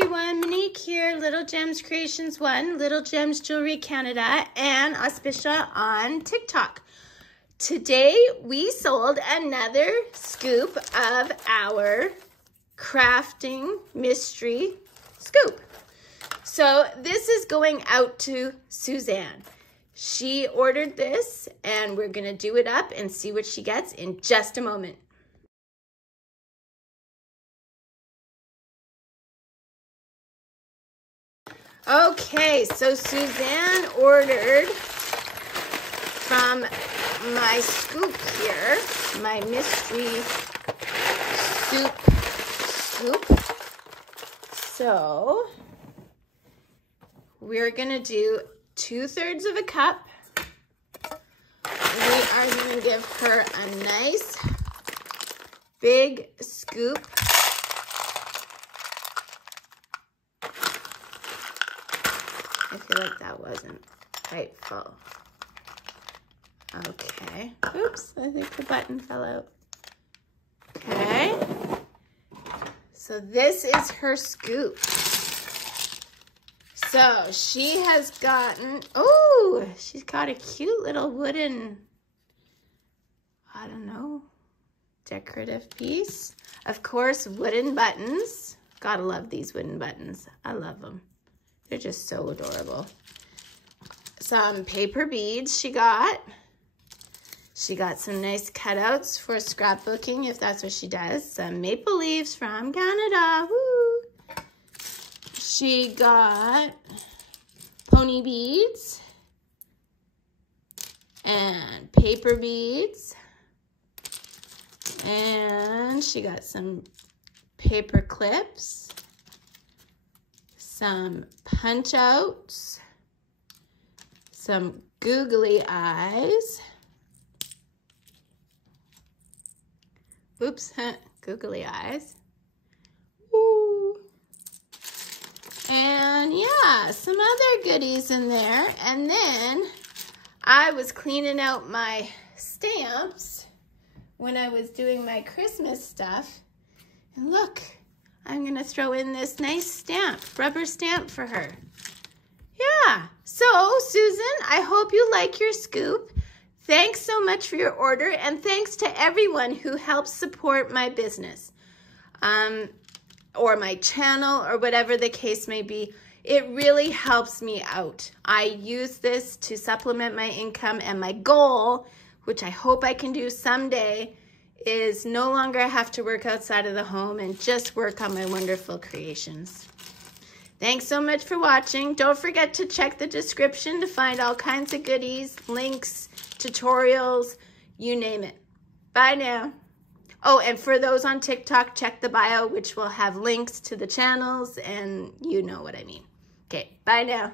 everyone, Monique here, Little Gems Creations 1, Little Gems Jewelry Canada, and Auspicia on TikTok. Today we sold another scoop of our crafting mystery scoop. So this is going out to Suzanne. She ordered this and we're gonna do it up and see what she gets in just a moment. Okay, so Suzanne ordered from my scoop here, my mystery scoop. So we're gonna do 2/3 of a cup. We are gonna give her a nice big scoop. I feel like that wasn't quite full. Okay. Oops, I think the button fell out. Okay. So this is her scoop. So she has gotten, oh, she's got a cute little wooden, I don't know, decorative piece. Of course, wooden buttons. Gotta love these wooden buttons. I love them. They're just so adorable. Some paper beads she got. She got some nice cutouts for scrapbooking, if that's what she does. Some maple leaves from Canada. Woo! She got pony beads and paper beads. And she got some paper clips. Some punch outs, some googly eyes. Oops, googly eyes. Ooh. And yeah, some other goodies in there. And then I was cleaning out my stamps when I was doing my Christmas stuff. And look. I'm gonna throw in this nice stamp, rubber stamp for her. Yeah, so Susan, I hope you like your scoop. Thanks so much for your order, and thanks to everyone who helps support my business, or my channel, or whatever the case may be. It really helps me out. I use this to supplement my income, and my goal, which I hope I can do someday, is no longer have to work outside of the home and just work on my wonderful creations. Thanks so much for watching. Don't forget to check the description to find all kinds of goodies, links, tutorials, you name it. Bye now. Oh, and for those on TikTok, check the bio, which will have links to the channels, and you know what I mean. Okay, bye now.